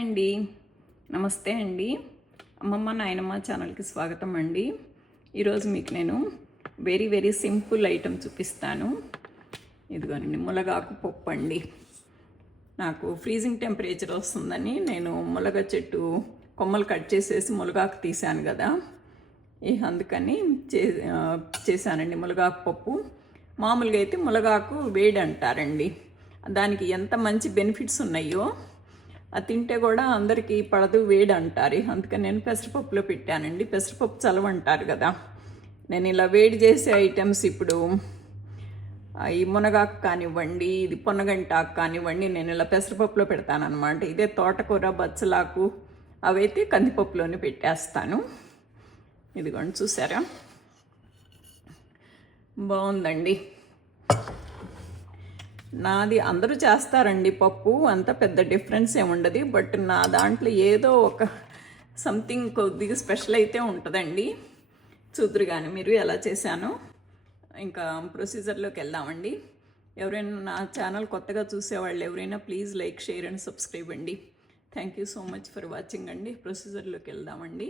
అండి నమస్తే అండి. అమ్మమ్మ నాయనమ్మ ఛానల్కి స్వాగతం అండి. ఈరోజు మీకు నేను వెరీ సింపుల్ ఐటెం చూపిస్తాను. ఇదిగోనండి, మునగాకు పప్పు అండి. నాకు ఫ్రీజింగ్ టెంపరేచర్ వస్తుందని నేను మునగ చెట్టు కొమ్మలు కట్ చేసేసి మునగాకు తీసాను కదా, అందుకని చేశానండి మునగాకు పప్పు. మామూలుగా అయితే మునగాకు వేడి అంటారండి, దానికి ఎంత మంచి బెనిఫిట్స్ ఉన్నాయో అది తింటే కూడా అందరికీ పడదు, వేడి అంటారు. అందుకని నేను పెసరపప్పులో పెట్టానండి. పెసరపప్పు చలవంటారు కదా, నేను ఇలా వేడి చేసే ఐటమ్స్ ఇప్పుడు ఈ మునగాకు కానివ్వండి, ఇది పొన్నగంటాకు కానివ్వండి, నేను ఇలా పెసరపప్పులో పెడతానమాట. ఇదే తోటకూర, బచ్చలాకు అవైతే కందిపప్పులోనే పెట్టేస్తాను. ఇదిగోండి, చూసారా, బాగుందండి. నాది అందరూ చేస్తారండి పప్పు, అంత పెద్ద డిఫరెన్స్ ఏముండదు. బట్ నా దాంట్లో ఏదో ఒక సంథింగ్ కొద్దిగా స్పెషల్ అయితే ఉంటుందండి. చూద్దరు కానీ మీరు ఎలా చేశానో. ఇంకా ప్రొసీజర్లోకి వెళ్దామండి. ఎవరైనా నా ఛానల్ కొత్తగా చూసేవాళ్ళు ఎవరైనా please like, share and subscribe అండి. Thank you so much for watching అండి. ప్రొసీజర్లోకి వెళ్దామండి.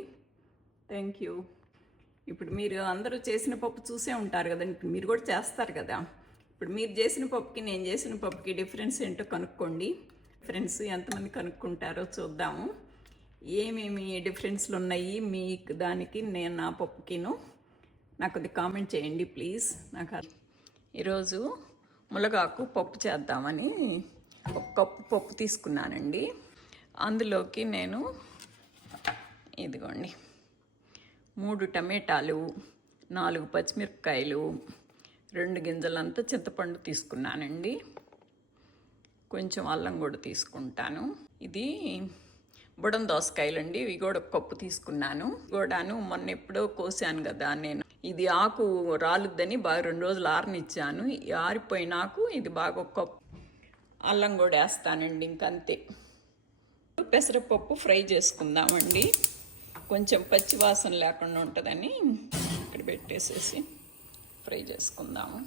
Thank you. ఇప్పుడు మీరు అందరూ చేసిన పప్పు చూసే ఉంటారు కదండి, మీరు కూడా చేస్తారు కదా. ఇప్పుడు మీరు చేసిన పప్పుకి నేను చేసిన పప్పుకి డిఫరెన్స్ ఏంటో కనుక్కోండి. డిఫరెన్స్ ఎంతమంది కనుక్కుంటారో చూద్దాము. ఏమేమి డిఫరెన్స్లు ఉన్నాయి మీకు దానికి, నేను నా పప్పుకిను నాకు అది కామెంట్ చేయండి ప్లీజ్. నాకు ఈరోజు మునగాకు పప్పు చేద్దామని ఒక కప్పు పప్పు తీసుకున్నానండి. అందులోకి నేను ఇదిగోండి 3 టమాటాలు, 4 పచ్చిమిరపకాయలు, 2 గింజలంతా చింతపండు తీసుకున్నానండి. కొంచెం అల్లం కూడా తీసుకుంటాను. ఇది బుడం దోసకాయలండి, ఇవి కూడా ఒక కప్పు తీసుకున్నాను. కూడాను మొన్న ఎప్పుడో కోసాను కదా నేను, ఇది ఆకు రాలుద్దని బాగా 2 రోజులు ఆరనిచ్చాను. ఆరిపోయినాకు ఇది బాగా ఒక కప్పు అల్లం కూడా వేస్తానండి. ఇంకంతే. పెసరపప్పు ఫ్రై చేసుకుందామండి, కొంచెం పచ్చి వాసన లేకుండా ఉంటుందని ఇక్కడ పెట్టేసేసి ఫ్రై చేసుకుందాము.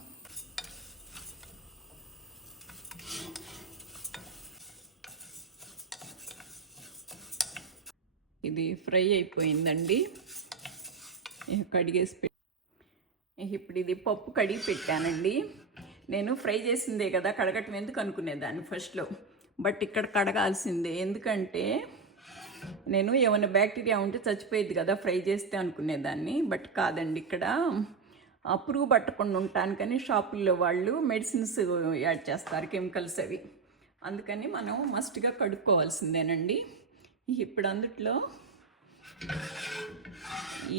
ఇది ఫ్రై అయిపోయిందండి, కడిగేసి ఇప్పుడు ఇది పప్పు కడిగి పెట్టానండి. నేను ఫ్రై చేసిందే కదా, కడగటం ఎందుకు అనుకునేదాన్ని ఫస్ట్లో. బట్ ఇక్కడ కడగాల్సిందే, ఎందుకంటే నేను ఏమైనా బ్యాక్టీరియా ఉంటే చచ్చిపోయేది కదా ఫ్రై చేస్తే అనుకునేదాన్ని. బట్ కాదండి, ఇక్కడ పురుగు పట్టకుండా ఉంటానికని షాపుల్లో వాళ్ళు మెడిసిన్స్ యాడ్ చేస్తారు, కెమికల్స్ అవి. అందుకని మనం మస్ట్గా కడుక్కోవాల్సిందేనండి. ఇప్పుడు అందుట్లో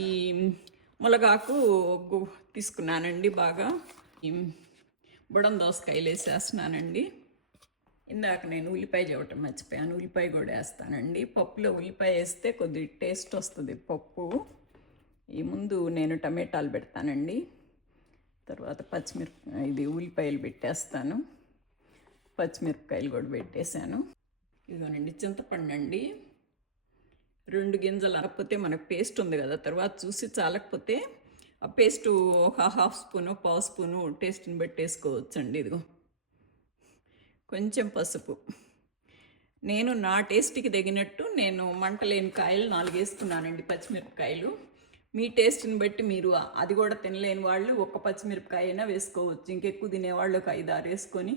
ఈ మునగాకు తీసుకున్నానండి. బాగా బుడం దోసకాయలు వేసేస్తున్నానండి. ఇందాక నేను ఉల్లిపాయ చేయటం మర్చిపోయాను, ఉల్లిపాయ కూడా వేస్తానండి. పప్పులో ఉల్లిపాయ వేస్తే కొద్దిగా టేస్ట్ వస్తుంది పప్పు. ఈ ముందు నేను టమాటాలు పెడతానండి, తర్వాత ఇది ఉల్లిపాయలు పెట్టేస్తాను. పచ్చిమిరపకాయలు కూడా పెట్టేశాను. ఇదిగోనండి చింతపండు అండి, 2 గింజలు. కాకపోతే మనకు పేస్ట్ ఉంది కదా, తర్వాత చూసి చాలకపోతే ఆ పేస్టు హాఫ్ స్పూను, పావు స్పూను టేస్ట్ని బట్టి వేసుకోవచ్చండి. ఇదిగో కొంచెం పసుపు. నేను నా టేస్ట్కి తగినట్టు నేను మంటలేని కాయలు 4 వేసుకున్నానండి, పచ్చిమిరపకాయలు. మీ టేస్ట్ని బట్టి మీరు, అది కూడా తినలేని వాళ్ళు ఒక పచ్చిమిరపకాయ అయినా వేసుకోవచ్చు. ఇంకెక్కువ తినేవాళ్ళు ఒక 5-6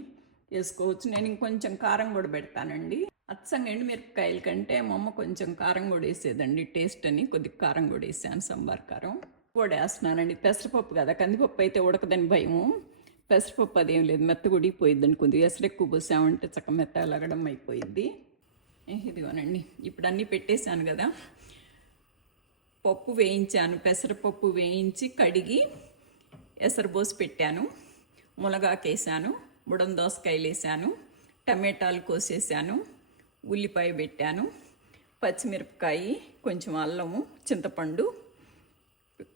వేసుకోవచ్చు. నేను ఇంకొంచెం కారం కూడా పెడతానండి. అచ్చంగా ఎండుమిరపకాయల కంటే మా అమ్మ కొంచెం కారం కూడా వేసేదండి టేస్ట్ అని, కొద్దిగా కారం కూడా వేసాను, సాంబార్ కారం కూడా వేస్తున్నానండి. పెసరపప్పు కదా, కందిపప్పు అయితే ఉడకదని భయము. పెసరపప్పు అదేం లేదు, మెత్తగా ఉడికిపోయిద్దండి. కొద్దిగా ఎసరు ఎక్కువ పోసామంటే చక్క మెత్త లగడం అయిపోయిద్ది. ఇదిగోనండి, ఇప్పుడు అన్నీ పెట్టేశాను కదా. పప్పు వేయించాను, పెసరపప్పు వేయించి కడిగి ఎసరు పోసి పెట్టాను. మునగాకు వేసాను, బుడం దోసకాయలు వేసాను, టమాటాలు కోసేసాను, ఉల్లిపాయ పెట్టాను, పచ్చిమిరపకాయ, కొంచెం అల్లము, చింతపండు,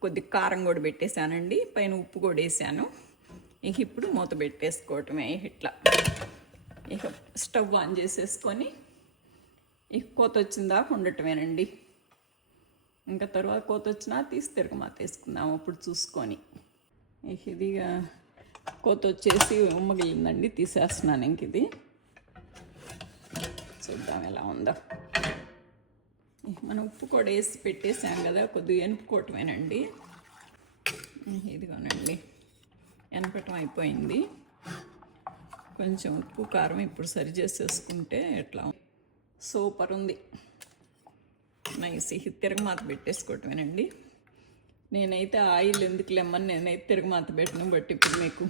కొద్ది కారం కూడా పెట్టేశానండి. పైన ఉప్పు కూడా వేసాను. ఇప్పుడు మూత పెట్టేసుకోవటమే. ఇట్లా ఇక స్టవ్ ఆన్ చేసేసుకొని కోత వచ్చిందాక ఉండటమేనండి. ఇంకా తర్వాత కోత వచ్చినా తీసి తిరగమాత వేసుకుందాము అప్పుడు చూసుకొని. ఇదిగా కోత వచ్చేసి ఉమ్మగిలిందండి, తీసేస్తున్నాను. ఇంక ఇది చూద్దాం ఎలా ఉందో. మనం ఉప్పు కూడా వేసి పెట్టేసాం కదా, కొద్దిగా ఎనుపుకోవటమేనండి. ఇదిగోనండి, ఎనపటం అయిపోయింది. కొంచెం ఉప్పు కారం ఇప్పుడు సరి చేసేసుకుంటే ఎట్లా సూపర్ ఉంది. నైస్. తిరగమాత పెట్టేసుకోవటమేనండి. నేనైతే ఆయిల్ ఎందుకు లెమ్మని నేనైతే తిరగమాత పెట్టను, బట్టి ఇప్పుడు మీకు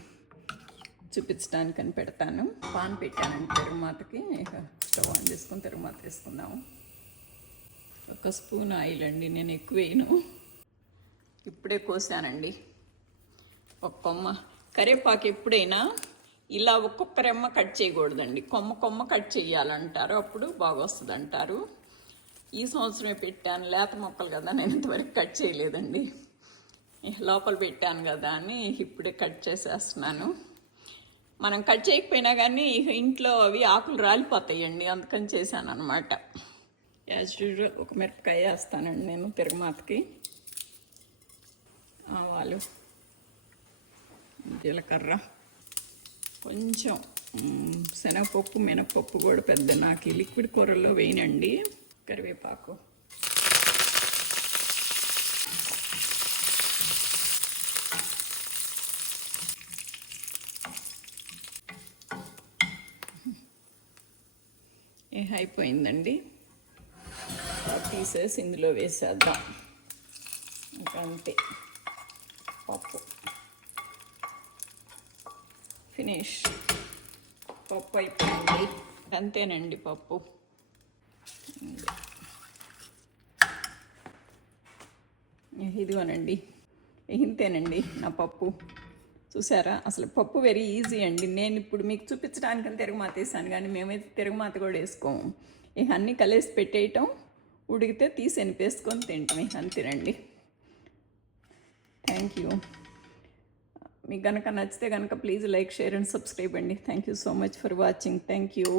చూపించడానికని పెడతాను. పాన్ పెట్టానండి తిరగమాతకి. ఇక స్టవ్ ఆన్ చేసుకొని తిరగమాత వేసుకుందాము. 1 స్పూన్ ఆయిల్ అండి, నేను ఎక్కువ వేయను. ఇప్పుడే కోసానండి ఒక కొమ్మ. కరివేపాకు ఎప్పుడైనా ఇలా ఒక్కొక్క రెమ్మ కట్ చేయకూడదండి, కొమ్మ కట్ చేయాలంటారు, అప్పుడు బాగా వస్తుంది అంటారు. ఈ సంవత్సరమే పెట్టాను, లేత మొక్కలు కదా, నేను ఇంతవరకు కట్ చేయలేదండి. లోపల పెట్టాను కదా అని ఇప్పుడే కట్ చేసేస్తున్నాను. మనం కట్ చేయకపోయినా కానీ ఇంట్లో అవి ఆకులు రాలిపోతాయండి, అందుకని చేశాను అనమాట. యాజ్ యూజువల్ ఒక మిరపకాయ వేస్తానండి నేను తిరగమాతకి. ఆవాలు, జీలకర్ర, కొంచెం శనగపప్పు, మినపప్పు కూడా పెద్ద నాకు లిక్విడ్ కూరల్లో వేయనండి. కరివేపాకు, అయిపోయిందండి. తీసేసి ఇందులో వేసేద్దాం. ఇంకా అంతే, పప్పు ఫినిష్. పప్పు అయిపోయింది, అంతేనండి పప్పు. ఇదిగోనండి, ఇంతేనండి నా పప్పు. చూసారా, అసలు పప్పు వెరీ ఈజీ అండి. నేను ఇప్పుడు మీకు చూపించడానికని తిరగమాత వేసాను, కానీ మేమైతే తిరగమాత కూడా వేసుకోము. ఇక అన్నీ కలిసి పెట్టేయటం, ఉడికితే తీసి ఎనిపేసుకొని తింటాం, అంతేనండి. Thank you. మీకు కనుక నచ్చితే కనుక please like, share and subscribe అండి. Thank you so much for watching. Thank you.